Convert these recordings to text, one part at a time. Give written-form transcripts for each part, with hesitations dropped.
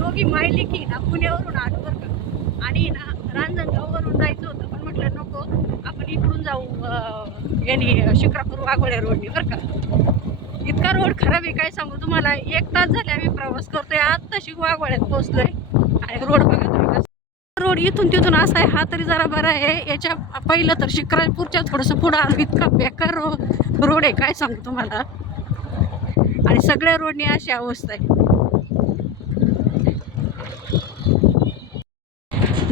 दोघी मायली की ना पुण्यावरून आलो बरं का. आणि ना रांजणगाववरून जायचं होतं, पण म्हटलं नको, आपण इकडून जाऊ याने शिक्रापूर वाघोळ्या रोडने बरं का. इतका रोड खराब आहे काय सांगू तुम्हाला. 1 तास झाले आम्ही प्रवास करतोय, आत्ताशी वाघोळ्यात पोहोचलोय. आणि रोड बघा तुम्ही कसं. रोड इथून तिथून असा आहे, हा तरी जरा बरा आहे. याच्या पहिलं तर शिक्रापूरच्या थोडंसं पुढं आलो, इतका बेकार रोड आहे काय सांगू तुम्हाला. आणि सगळ्या रोडने अशी अवस्था आहे.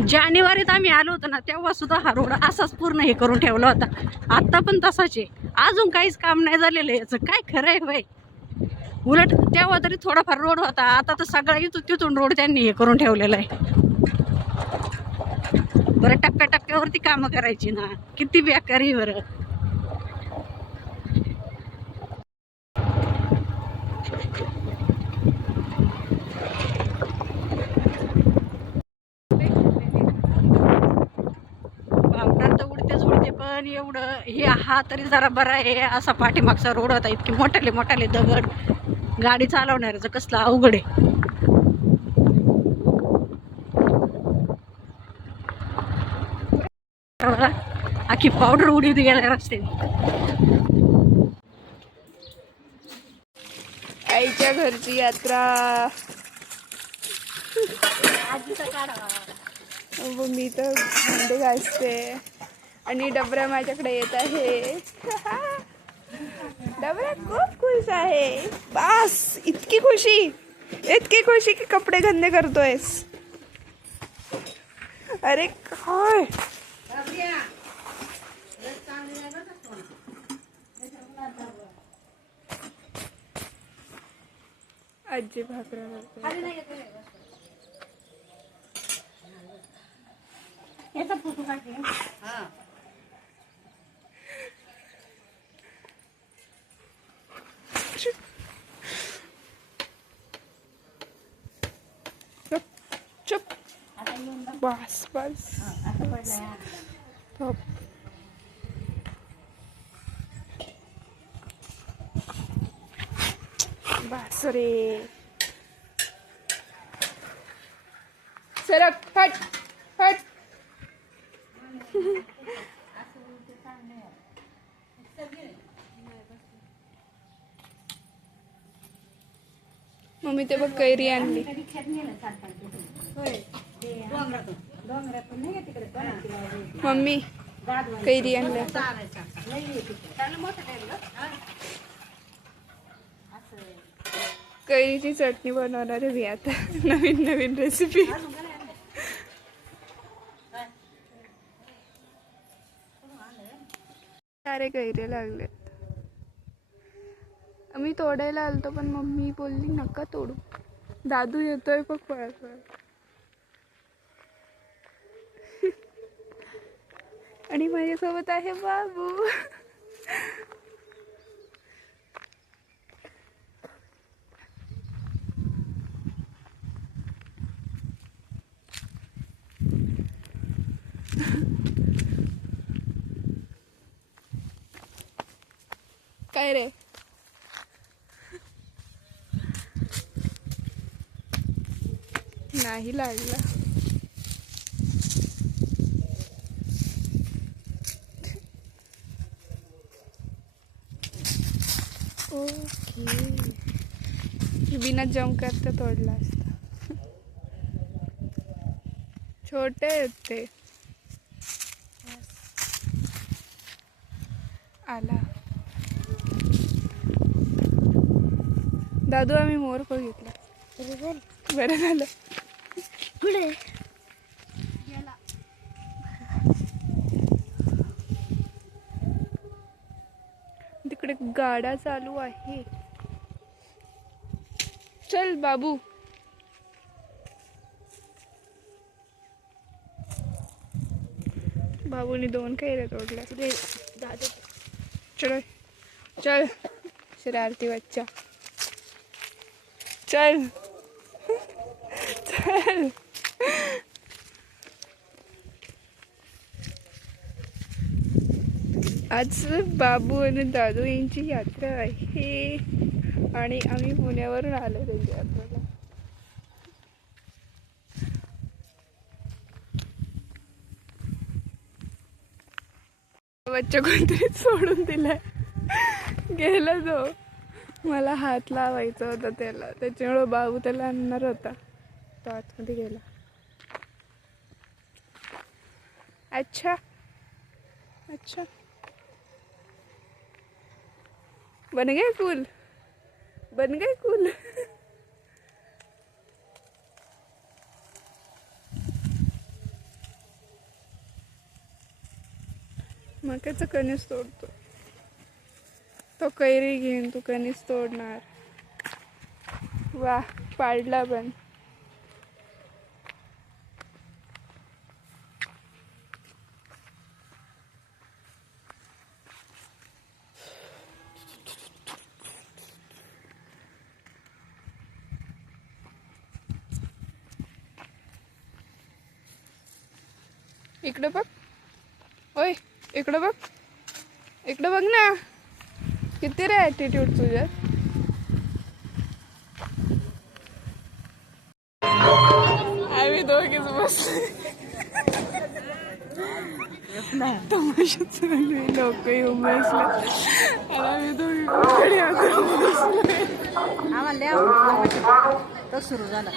जानेवारीत आम्ही आलो होतो ना, तेव्हा सुद्धा हा रोड असाच पूर्ण हे करून ठेवला होता. आता पण तसाच आहे, अजून काहीच काम नाही झालेलं याचं. काय खरं आहे बाई. उलट तेव्हा तरी थोडाफार रोड होता, आता तर सगळा इथून तिथून रोड त्यांनी हे करून ठेवलेला आहे. बरं टप्प्याटप्प्यावरती कामं करायची ना, किती बेकारी बरं. पावडर तर उडतेच उडते, पण एवढं हे हा तरी जरा बरा आहे. असा पाठीमागचा रोड होता, इतके मोठाले मोठाले दगड, गाडी चालवणाऱ्याचं कसलं अवघड आहे. आखी पावडर उडीत गेल्या रस्त्याने. आईच्या घरची यात्रा. मी तर भांडे घासते आणि डबरा माझ्याकडे येत आहे. डबरा खूप खुश आहे. बस इतकी खुशी की कपडे गंदे करतोयस. अरे काय आजी भाकऱ्या करते. याचा फोटो काढले. चुप बस बस रे. सरक हट हट. मम्मी ते बघ कैरी आणली. मम्मी कैरी आणली. कैरीची चटणी बनवणार आहे मी आता. नवीन रेसिपी. सारे कैरे लागलेत. मी तोडायला आलतो, पण मम्मी बोलली नका तोडू. दादू येतोय बघ पळत. आणि माझ्यासोबत आहे बाबू. काय रे. नाही लागला. ओके. बिना जंप करता तोडला असता. छोटे आहेत ते. आला. दादू आम्ही मोर बघितला. बरं झालं. पुढे तिकडे गाड्या चालू आहे. चल बाबू. बाबूने 2 कैऱ्या तोडल्या. चल चल शरारती बच्चा. चल चल. आज बाबू आणि दादू यांची यात्रा आहे आणि आम्ही पुण्यावरून आलो त्यांच्या यात्रेला. बच्चा कोणतरी सोडून दिलाय, गेला तो. मला हात लावायचा होता त्याला, त्याच्यामुळं बाबू त्याला आणणार होता, तो आतमध्ये गेला. अच्छा अच्छा, बन गए कूल, बन गए कूल. मक्याचं कणीस तोडतो तो, कैरी घेईन तू कणीस तोडणार. वा, पाडला पण. इकडे बघ, ओय इकडे बघ, इकडे बघ ना, किती रे ॲटिट्यूड तुझ्यात. आम्ही दोघीच बसले तमाशाच लोक येऊन बसले आणि आम्ही दोघी कडे बसलोय. आम्हाला सुरू झाला.